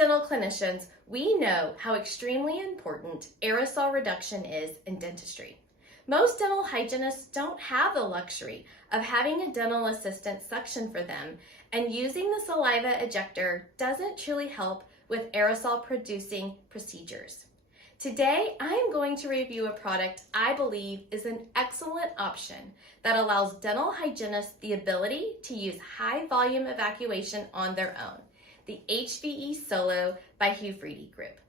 dental clinicians, we know how extremely important aerosol reduction is in dentistry. Most dental hygienists don't have the luxury of having a dental assistant suction for them, and using the saliva ejector doesn't truly help with aerosol producing procedures. Today, I'm going to review a product I believe is an excellent option that allows dental hygienists the ability to use high volume evacuation on their own, the HVEsolo by HVEsolo Group.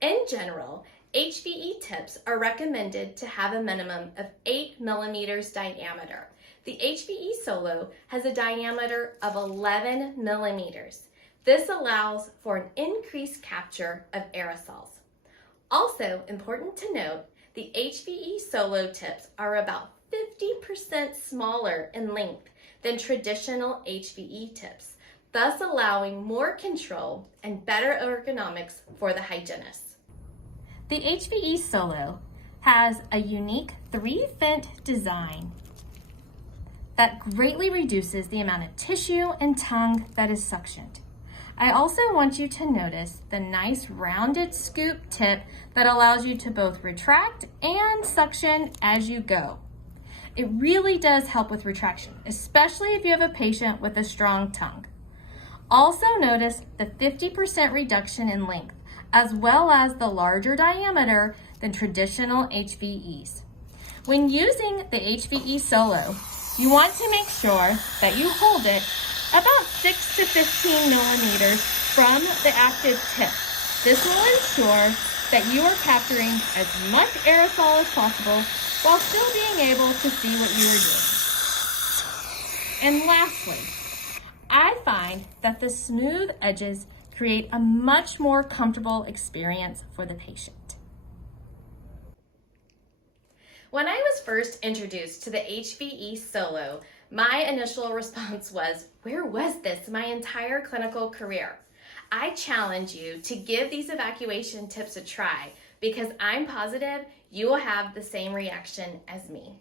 In general, HVE tips are recommended to have a minimum of 8 millimeters diameter. The HVEsolo has a diameter of 11 millimeters. This allows for an increased capture of aerosols. Also important to note, the HVEsolo tips are about 50% smaller in length than traditional HVE tips, thus allowing more control and better ergonomics for the hygienist. The HVEsolo has a unique 3-vent design that greatly reduces the amount of tissue and tongue that is suctioned. I also want you to notice the nice rounded scoop tip that allows you to both retract and suction as you go. It really does help with retraction, especially if you have a patient with a strong tongue. Also notice the 50% reduction in length, as well as the larger diameter than traditional HVEs. When using the HVEsolo, you want to make sure that you hold it about 6 to 15 millimeters from the active tip. This will ensure that you are capturing as much aerosol as possible while still being able to see what you are doing. And lastly, I find that the smooth edges create a much more comfortable experience for the patient. When I was first introduced to the HVEsolo, my initial response was, where was this my entire clinical career? I challenge you to give these evacuation tips a try because I'm positive you will have the same reaction as me.